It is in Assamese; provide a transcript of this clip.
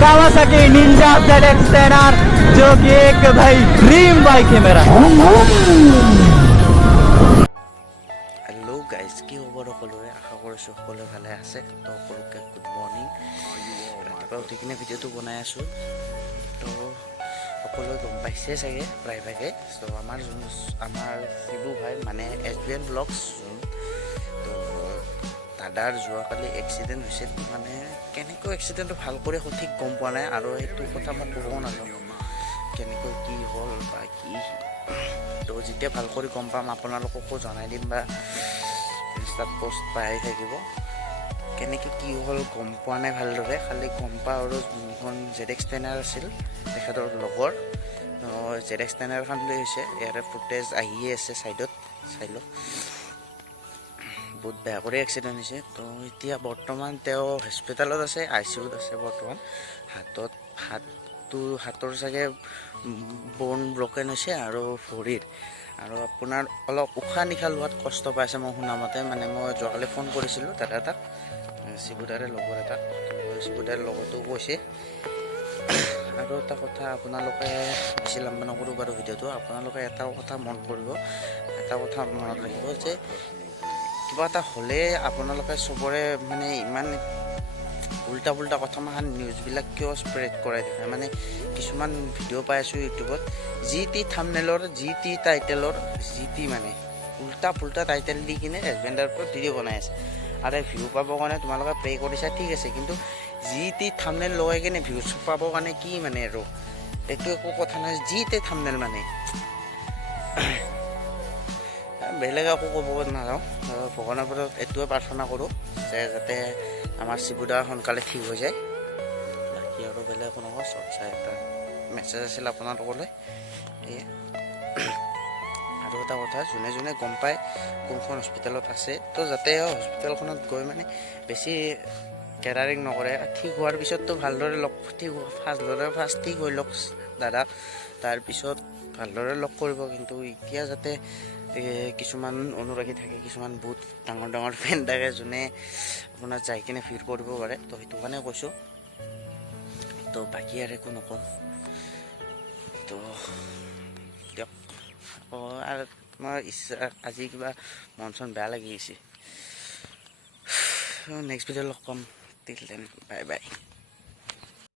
कावासाकी निंजा ZX-10R जो कि एक भाई ड्रीम बाइक है मेरा। हेलो गाइज কি খবৰ সকলোৰে আশা কৰিছোঁ সকলোৱে ভালে আছে তো সকলোকে গুড মৰ্নিং ৰাতিপুৱা উঠি কিনে ভিডিঅ'টো বনাই আছোঁ তো সকলোৱে গম পাইছে চাগে প্ৰায়ভাগে তো আমাৰ শিবু ভাই মানে SBN ব্লগছ তো দাদাৰ যোৱাকালি এক্সিডেণ্ট হৈছিল মানে কেনেকৈ এক্সিডেণ্টটো ভাল কৰি সঠিক গম পোৱা নাই আৰু সেইটো কথা মই ক'ব নাজানো কেনেকৈ কি হ'ল বা কি তো যেতিয়া ভাল কৰি গম পাম আপোনালোককো জনাই দিম বা ইনষ্টাত পোষ্ট পাই থাকিব কেনেকৈ কি হ'ল গম পোৱা নাই ভালদৰে খালি গম পাওঁ আৰু যোনখন ZX-10R আছিল তেখেতৰ লগৰ ZX-10R লৈ হৈছে ইয়াৰে ফুটেজ আহিয়ে আছে ছাইডত চাই লওক বহুত বেয়া কৰি এক্সিডেণ্ট হৈছে তো এতিয়া বৰ্তমান তেওঁ হস্পিটেলত আছে ICUত আছে বৰ্তমান হাতৰ চাগে বন ব্ৰকেন হৈছে আৰু ভৰিৰ আৰু আপোনাৰ অলপ উশাহ নিশাহ লোৱাত কষ্ট পাইছে মই শুনামতে মানে মই যোৱাকালি ফোন কৰিছিলোঁ দাদা এটাক শিবুদাৰে লগৰ এটাক শিবুদাৰ লগতো কৈছে আৰু এটা কথা আপোনালোকে বেছি লম্বা নকৰোঁ বাৰু ভিডিঅ'টো আপোনালোকে এটা কথা মন কৰিব এটা কথা মনত ৰাখিব যে কিবা এটা হ'লে আপোনালোকে চবৰে মানে ইমান উল্টা পুল্টা কথা মান নিউজবিলাক কিয় স্প্ৰেড কৰাই থাকে মানে কিছুমান ভিডিঅ' পাই আছোঁ ইউটিউবত যি টি থাম্বনেইলৰ যি টি টাইটেলৰ যি টি মানে উল্টা পুল্টা টাইটেল দি কিনে হাজবেণ্ডৰ ওপৰত ভিডিঅ' বনাই আছে আৰু ভিউ পাবৰ কাৰণে তোমালোকে পে' কৰিছা ঠিক আছে কিন্তু যি টি থাম্বনেইল লগাই কিনে ভিউজ পাবৰ কাৰণে কি মানে আৰু এইটো একো কথা নাই যি টি থাম্বনেইল মানে বেলেগ একো ক'ব নাযাওঁ ভগৱানৰ ওপৰত এইটোৱে প্ৰাৰ্থনা কৰোঁ যে যাতে আমাৰ শিবুদা সোনকালে ঠিক হৈ যায় বাকী আৰু বেলেগ একো নকওঁ চবচাই এটা মেছেজ আছিল আপোনালোকলৈ এয়ে আৰু এটা কথা যোনে যোনে গম পায় কোনখন হস্পিটেলত আছে তো যাতে হস্পিটেলখনত গৈ মানে বেছি কেয়াৰিং নকৰে ঠিক হোৱাৰ পিছততো ভালদৰে ফাৰ্ষ্ট ঠিক হৈ লওক দাদাক তাৰপিছত ভালদৰে লগ কৰিব কিন্তু এতিয়া যাতে কিছুমান অনুৰাগী থাকে কিছুমান বহুত ডাঙৰ ডাঙৰ ফেন থাকে যোনে আপোনাৰ যাই কিনে ভিৰ কৰিব পাৰে তো সেইটো কাৰণে কৈছোঁ তো বাকী আৰু একো নকওঁ তো দিয়ক আৰু তোমাৰ ইচ্ছা আজি কিবা মন চন বেয়া লাগি গৈছে নেক্সট ভিডিঅ' লগ পাম টিল দেন বাই বাই